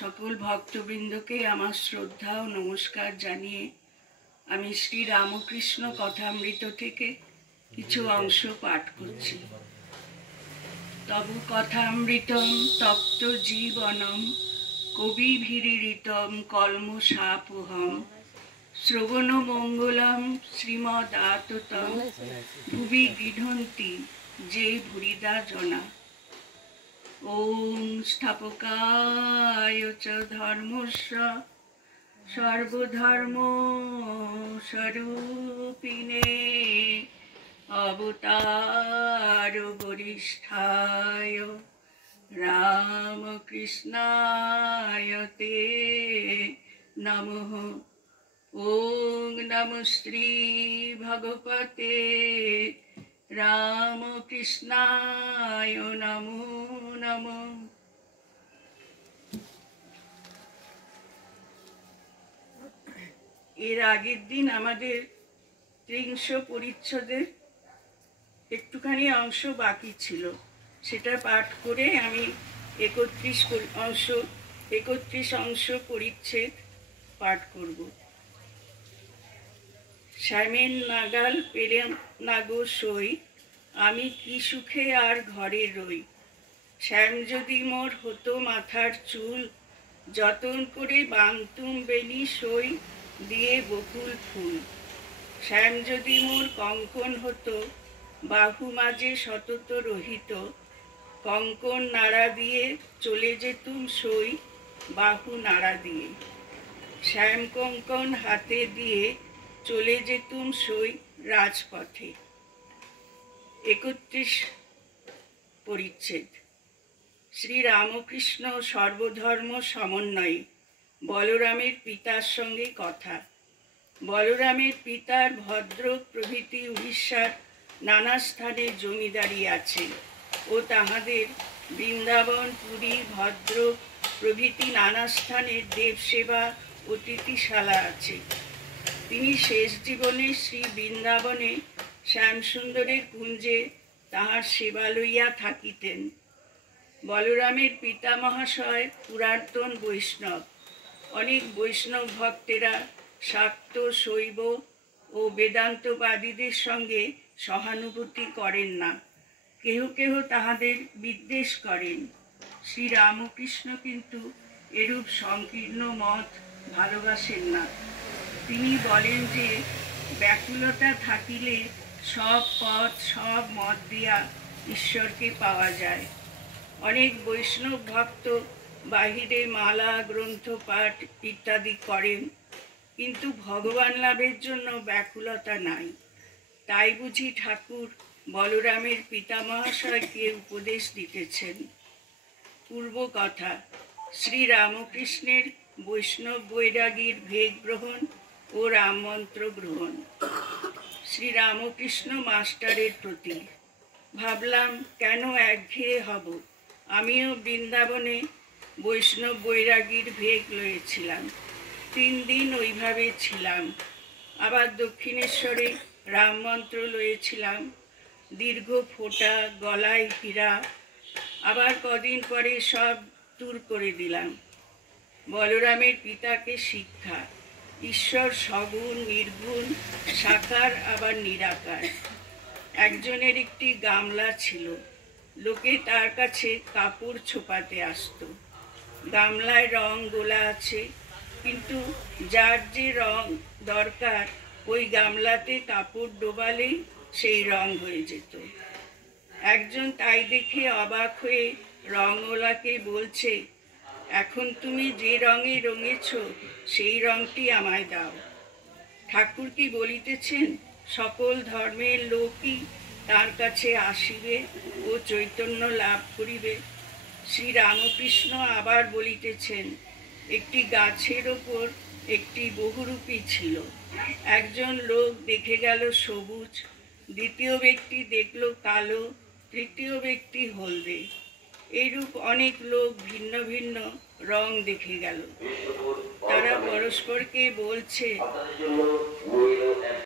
সকল ভক্তবৃন্দকে আমার শ্রদ্ধা ও নমস্কার জানিয়ে আমি শ্রী রামকৃষ্ণ কথামৃত থেকে কিছু অংশ পাঠ করছি। তব কথামৃতম তপ্ত জীবনম কবিভিরিতম কলমশাপহম শ্রবণ মঙ্গলম শ্রীমদাততম ভুবি গৃহন্তি যে ভুরিদা জনা। ওম স্থাপকায় চ ধর্মস্য সর্বধর্ম স্বরূপিণে অবতার বরিষ্ঠায় রামকৃষ্ণায় তে নমঃ। ওম নমঃ শ্রী ভগবতে রামকৃষ্ণায় নমো নমঃ। এর আগের দিন আমাদের ৩০ পরিচ্ছদের একটুখানি অংশ বাকি ছিল, সেটা পাঠ করে আমি ৩১ অংশ পরিচ্ছেদ পাঠ করব। শ্যামের নাগাল পেলেম নাগো সই, আমি কি সুখে আর ঘরে রই। শ্যাম যদি মোর হতো মাথার চুল, যতন করে বাঁধতুম বেনি সই দিয়ে বকুল ফুল। শ্যাম যদি মোর কঙ্কন হতো, বাহু মাঝে সতত রহিত, কঙ্কন নাড়া দিয়ে চলে যেতুম সই বাহু নাড়া দিয়ে। শ্যাম কঙ্কন হাতে দিয়ে চলে যেতুম সই রাজপথে। ৩১ পরিচ্ছেদ। শ্রী রামকৃষ্ণ সর্বধর্ম সমন্বয়ে বলরামের পিতার সঙ্গে কথা। বলরামের পিতার ভদ্রক প্রভৃতি উড়িষ্যার নানা স্থানে জমিদারি আছে ও তাহাদের বৃন্দাবন, পুরী, ভদ্রক প্রভৃতি নানা স্থানে দেবসেবা অতিথিশালা আছে। তিনি শেষ জীবনে শ্রী বৃন্দাবনে শ্যামসুন্দরের কুঞ্জে তাহার সেবা লইয়া থাকিতেন। বলরামের পিতা মহাশয় পুরাতন বৈষ্ণব। অনেক বৈষ্ণব ভক্তেরা শাক্ত, শৈব ও বেদান্তবাদীদের সঙ্গে সহানুভূতি করেন না, কেহ কেহ তাহাদের বিদ্বেষ করেন। শ্রী রামকৃষ্ণ কিন্তু এরূপ সংকীর্ণ মত ভালোবাসেন না। তিনি বলেন যে ব্যাকুলতা থাকিলে সব পথ সব মত দিয়া ঈশ্বরকে পাওয়া যায়। অনেক বৈষ্ণব ভক্ত বাহিরে মালা, গ্রন্থ পাঠ ইত্যাদি করেন, কিন্তু ভগবান লাভের জন্য ব্যাকুলতা নাই। তাই বুঝি ঠাকুর বলরামের পিতামহাশয়কে উপদেশ দিতেছেন। পূর্ব কথা। শ্রী রামকৃষ্ণের বৈষ্ণব বৈরাগীর ভেগ গ্রহণ ও রামমন্ত্র গ্রহণ। শ্রী রামকৃষ্ণ মাস্টারের প্রতি। ভাবলাম কেন একঘেয়ে হব, আমিও বৃন্দাবনে বৈষ্ণব বৈরাগীর ভেগ লয়েছিলাম। ৩ দিন ওইভাবে ছিলাম। আবার দক্ষিণেশ্বরে রামমন্ত্র লয়েছিলাম, দীর্ঘ ফোঁটা, গলায় হীরা। আবার কদিন পরে সব দূর করে দিলাম। বলরামের পিতাকে শিক্ষা। ঈশ্বর সগুণ, নির্গুণ, সাকার আবার নিরাকার। একজনের একটি গামলা ছিল, লোকে তার কাছে কাপড় ছোপাতে আসতো। গামলায় রং গোলা আছে, কিন্তু যার যে রং দরকার ওই গামলাতে কাপড় ডোবালেই সেই রং হয়ে যেত। একজন তাই দেখে অবাক হয়ে রংওয়ালাকে বলছে, এখন তুমি যে রঙে রঙেছ সেই রংটি আমায় দাও। ঠাকুর কি বলিতেছেন, সকল ধর্মের লোকই তার কাছে আসিবে ও চৈতন্য লাভ করিবে। শ্রী রামকৃষ্ণ আবার বলিতেছেন, একটি গাছের ওপর একটি বহুরূপী ছিল। একজন লোক দেখে গেল সবুজ, দ্বিতীয় ব্যক্তি দেখল কালো, তৃতীয় ব্যক্তি হলদে। এইরূপ অনেক লোক ভিন্ন ভিন্ন রং দেখে গেল। তারা পরস্পরকে বলছে,